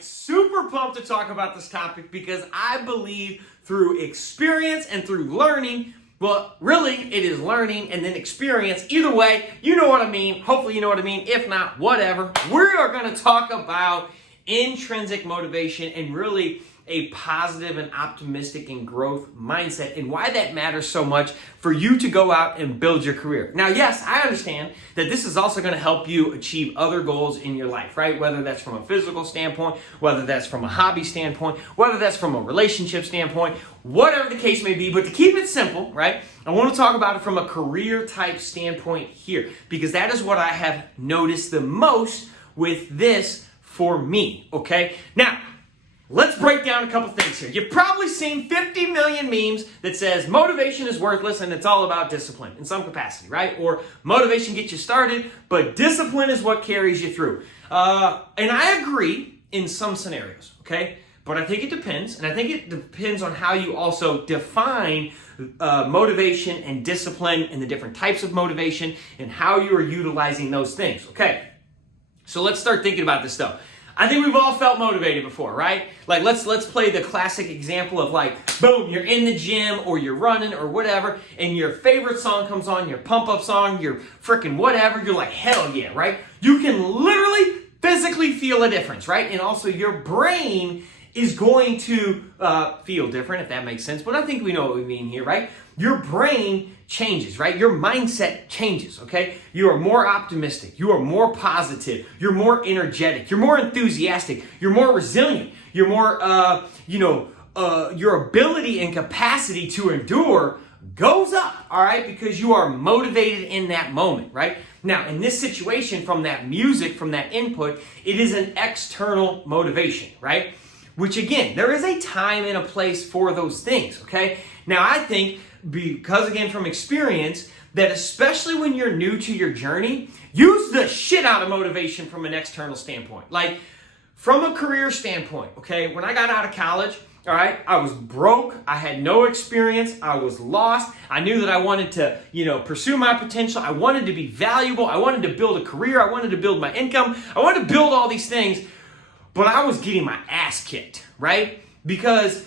right, super pumped to talk about this topic because I believe through experience and through learning, well, really it is learning and then experience. Either way, you know what I mean. Hopefully you know what I mean. If not, whatever. We are going to talk about intrinsic motivation and really a positive and optimistic and growth mindset and why that matters so much for you to go out and build your career. Now, yes, I understand that this is also going to help you achieve other goals in your life, right? Whether that's from a physical standpoint, whether that's from a hobby standpoint, whether that's from a relationship standpoint, whatever the case may be. But to keep it simple, right, I want to talk about it from a career type standpoint here because that is what I have noticed the most with this for me, okay? Now, let's break down a couple things here. You've probably seen 50 million memes that says motivation is worthless and it's all about discipline in some capacity, right? Or motivation gets you started, but discipline is what carries you through. And I agree in some scenarios, okay? But I think it depends, and I think it depends on how you also define motivation and discipline and the different types of motivation and how you are utilizing those things, okay? So let's start thinking about this though. I think we've all felt motivated before, right? Like let's play the classic example of like, boom, you're in the gym or you're running or whatever, and your favorite song comes on, your pump-up song, your freaking whatever, you're like, hell yeah, right? You can literally physically feel a difference, right? And also your brain is going to feel different, if that makes sense. But I think we know what we mean here, right? Your brain changes, right? Your mindset changes, okay? You are more optimistic. You are more positive. You're more energetic. You're more enthusiastic. You're more resilient. You're more, your ability and capacity to endure goes up, all right? Because you are motivated in that moment, right? Now, in this situation, from that music, from that input, it is an external motivation, right? Which again, there is a time and a place for those things, okay? Now, I think because again, from experience, that especially when you're new to your journey, use the shit out of motivation from an external standpoint. Like from a career standpoint, okay? When I got out of college, all right, I was broke. I had no experience. I was lost. I knew that I wanted to, pursue my potential. I wanted to be valuable. I wanted to build a career. I wanted to build my income. I wanted to build all these things, but I was getting my ass kicked, right? Because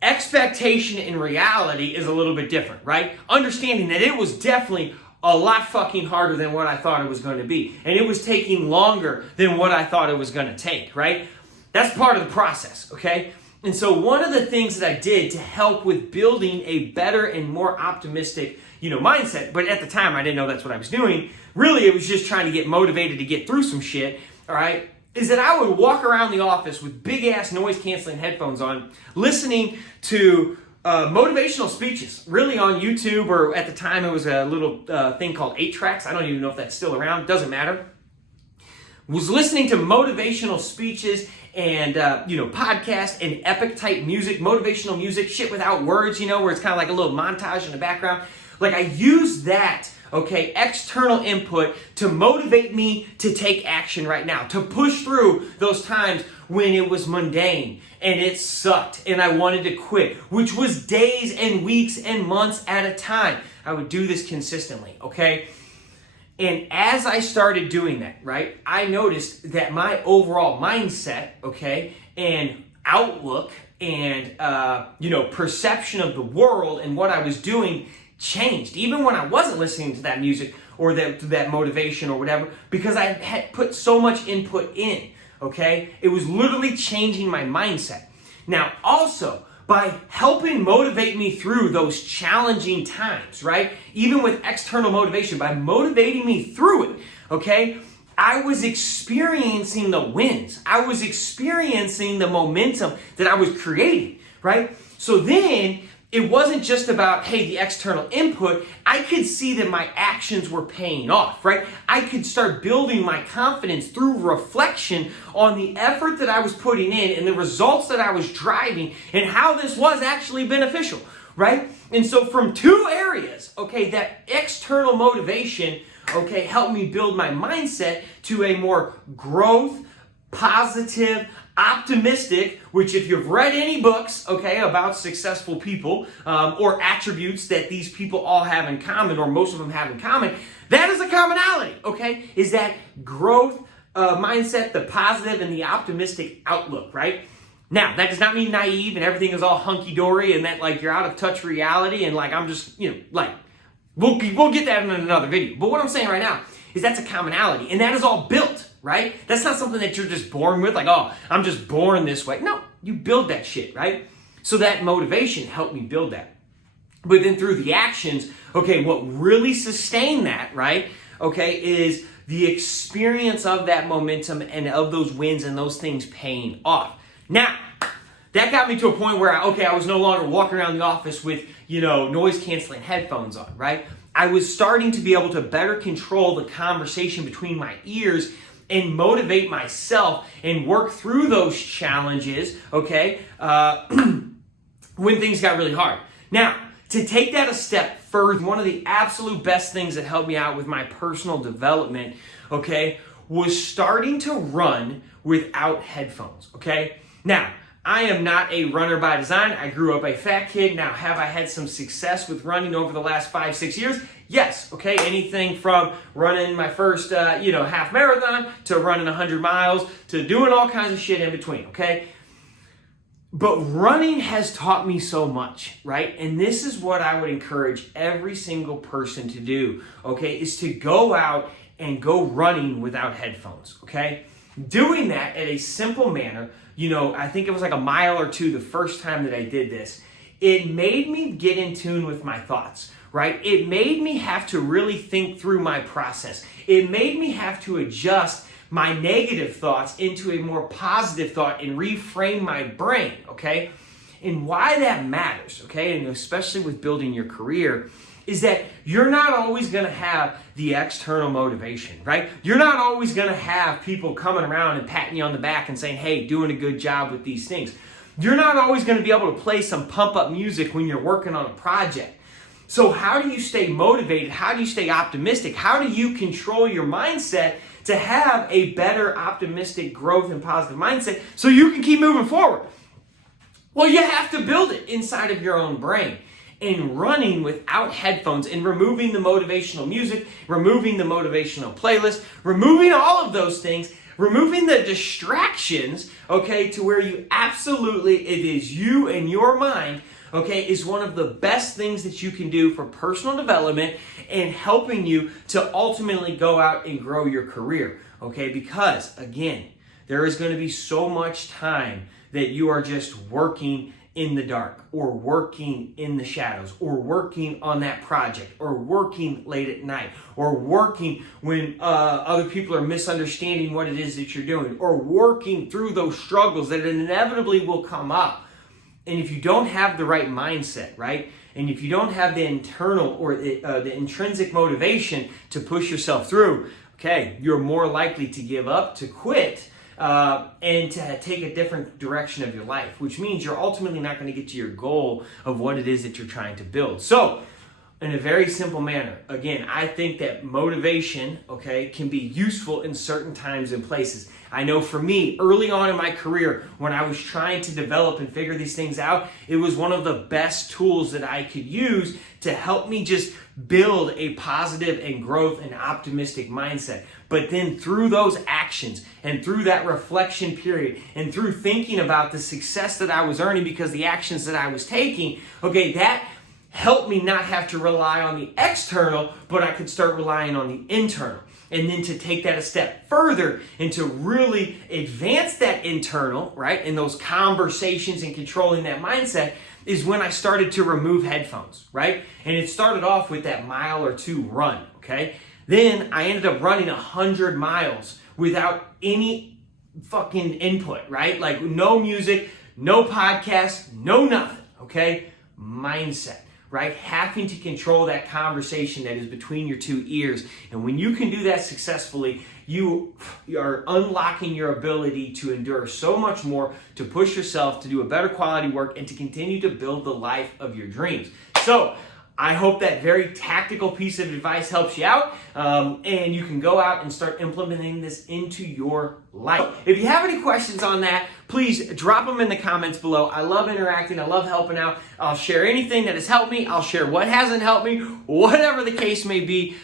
expectation in reality is a little bit different, right? Understanding that it was definitely a lot fucking harder than what I thought it was going to be. And it was taking longer than what I thought it was going to take, right? That's part of the process, okay? And so one of the things that I did to help with building a better and more optimistic, mindset, but at the time I didn't know that's what I was doing. Really, it was just trying to get motivated to get through some shit, all right? Is that I would walk around the office with big-ass noise-canceling headphones on, listening to motivational speeches, really on YouTube, or at the time it was a little thing called 8 Tracks. I don't even know if that's still around. Doesn't matter. Was listening to motivational speeches and, podcasts and epic-type music, motivational music, shit without words, where it's kind of like a little montage in the background. Like I used that, okay, external input to motivate me to take action right now, to push through those times when it was mundane and it sucked and I wanted to quit, which was days and weeks and months at a time. I would do this consistently, okay? And as I started doing that, right, I noticed that my overall mindset, okay, and outlook and, perception of the world and what I was doing changed, even when I wasn't listening to that music or that motivation or whatever, because I had put so much input in, okay? It was literally changing my mindset. Now, also, by helping motivate me through those challenging times, right? Even with external motivation, by motivating me through it, okay? I was experiencing the wins. I was experiencing the momentum that I was creating, right? So then it wasn't just about, hey, the external input. I could see that my actions were paying off, right? I could start building my confidence through reflection on the effort that I was putting in and the results that I was driving and how this was actually beneficial, right? And so from 2 areas, okay, that external motivation, okay, helped me build my mindset to a more growth, positive, optimistic, which if you've read any books, okay, about successful people or attributes that these people all have in common, or most of them have in common, that is a commonality, okay, is that growth, mindset, the positive and the optimistic outlook, right? Now, that does not mean naive and everything is all hunky-dory and that like you're out of touch with reality and like I'm just, like we'll get that in another video. But what I'm saying right now is that's a commonality and that is all built, right? That's not something that you're just born with, like, oh, I'm just born this way. No, you build that shit, right? So that motivation helped me build that. But then through the actions, okay, what really sustained that, right, okay, is the experience of that momentum and of those wins and those things paying off. Now, that got me to a point where, I was no longer walking around the office with, noise-canceling headphones on, right? I was starting to be able to better control the conversation between my ears and motivate myself and work through those challenges, okay, when things got really hard. Now, to take that a step further, one of the absolute best things that helped me out with my personal development, okay, was starting to run without headphones, okay? Now, I am not a runner by design. I grew up a fat kid. Now, have I had some success with running over the last 5-6 years? Yes, okay? Anything from running my first, half marathon to running 100 miles to doing all kinds of shit in between, okay? But running has taught me so much, right? And this is what I would encourage every single person to do, okay? Is to go out and go running without headphones, okay? Doing that in a simple manner, I think it was like a mile or two the first time that I did this. It made me get in tune with my thoughts, right? It made me have to really think through my process. It made me have to adjust my negative thoughts into a more positive thought and reframe my brain, okay? And why that matters, okay, and especially with building your career, is that you're not always going to have the external motivation, right? You're not always going to have people coming around and patting you on the back and saying, hey, doing a good job with these things. You're not always going to be able to play some pump-up music when you're working on a project. So how do you stay motivated? How do you stay optimistic? How do you control your mindset to have a better optimistic growth and positive mindset so you can keep moving forward? Well, you have to build it inside of your own brain. And running without headphones and removing the motivational music, removing the motivational playlist, removing all of those things, removing the distractions, okay, to where you absolutely, it is you and your mind, okay, is one of the best things that you can do for personal development and helping you to ultimately go out and grow your career, okay? Because, again, there is going to be so much time that you are just working in the dark or working in the shadows or working on that project or working late at night or working when other people are misunderstanding what it is that you're doing or working through those struggles that inevitably will come up. And if you don't have the right mindset, right, and if you don't have the internal or the intrinsic motivation to push yourself through, okay, you're more likely to give up, to quit, and to take a different direction of your life, which means you're ultimately not going to get to your goal of what it is that you're trying to build. So, in a very simple manner, again, I think that motivation, okay, can be useful in certain times and places. I know for me, early on in my career, when I was trying to develop and figure these things out, it was one of the best tools that I could use to help me just build a positive and growth and optimistic mindset. But then through those actions and through that reflection period and through thinking about the success that I was earning because the actions that I was taking, okay, that helped me not have to rely on the external, but I could start relying on the internal. And then to take that a step further and to really advance that internal, right, in those conversations and controlling that mindset is when I started to remove headphones, right? And it started off with that mile or two run, okay? Then I ended up running 100 miles without any fucking input, right? Like no music, no podcast, no nothing, okay? Mindset, right? Having to control that conversation that is between your two ears. And when you can do that successfully, you are unlocking your ability to endure so much more, to push yourself, to do a better quality work, and to continue to build the life of your dreams. So, I hope that very tactical piece of advice helps you out, and you can go out and start implementing this into your life. If you have any questions on that, please drop them in the comments below. I love interacting. I love helping out. I'll share anything that has helped me. I'll share what hasn't helped me, whatever the case may be,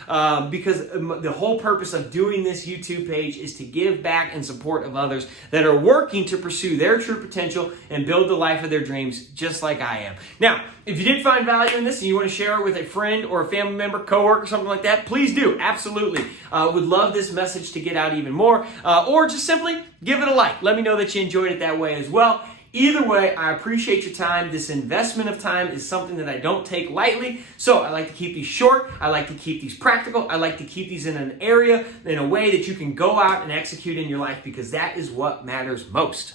because the whole purpose of doing this YouTube page is to give back in support of others that are working to pursue their true potential and build the life of their dreams just like I am. Now, if you did find value in this and you want to share it with a friend or a family member, coworker, something like that, please do. Absolutely. Would love this message to get out even more. Or just simply give it a like. Let me know that you enjoyed it that way as well. Either way, I appreciate your time. This investment of time is something that I don't take lightly. So I like to keep these short. I like to keep these practical. I like to keep these in an area, in a way that you can go out and execute in your life, because that is what matters most.